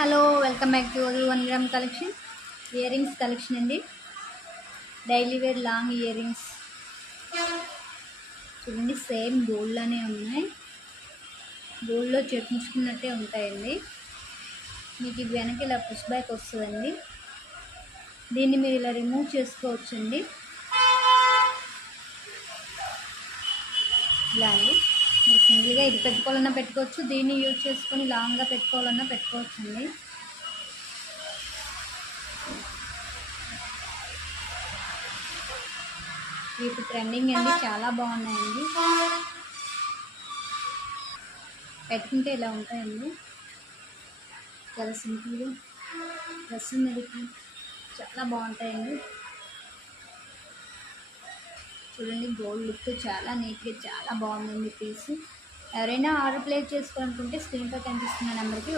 Hello welcome back to 1 gram collection. Earrings collection అండి. Daily wear long earrings చూడండి. Same గోల్డ్లోనే ఉన్నాయి. గోల్డ్లో చేపించుకున్నట్టే ఉంటాయండి. మీకు ఇది వెనక ఇలా పుష్ బ్యాక్ వస్తుందండి. దీన్ని మీరు ఇలా రిమూవ్ చేసుకోవచ్చండి. ఇలా అండి. మీరు సింగిల్గా ఇది పెట్టుకోవాలన్నా పెట్టుకోవచ్చు. దీన్ని యూజ్ చేసుకొని లాంగ్గా పెట్టుకోవాలన్నా పెట్టుకోవచ్చు అండి. ఇప్పుడు ట్రెండింగ్ అండి, చాలా బాగున్నాయండి. పెట్టుకుంటే ఇలా ఉంటాయండి. చాలా సింపుల్గా డ్రెస్ మీదకి చాలా బాగుంటాయండి. చూడండి, గోల్డ్ లుక్ చాలా నీట్గా చాలా బాగుందండి పీస్. ఎవరైనా ఆర్డర్ ప్లేస్ చేసుకోవాలనుకుంటే స్క్రీన్పై కనిపిస్తున్న నెంబర్కి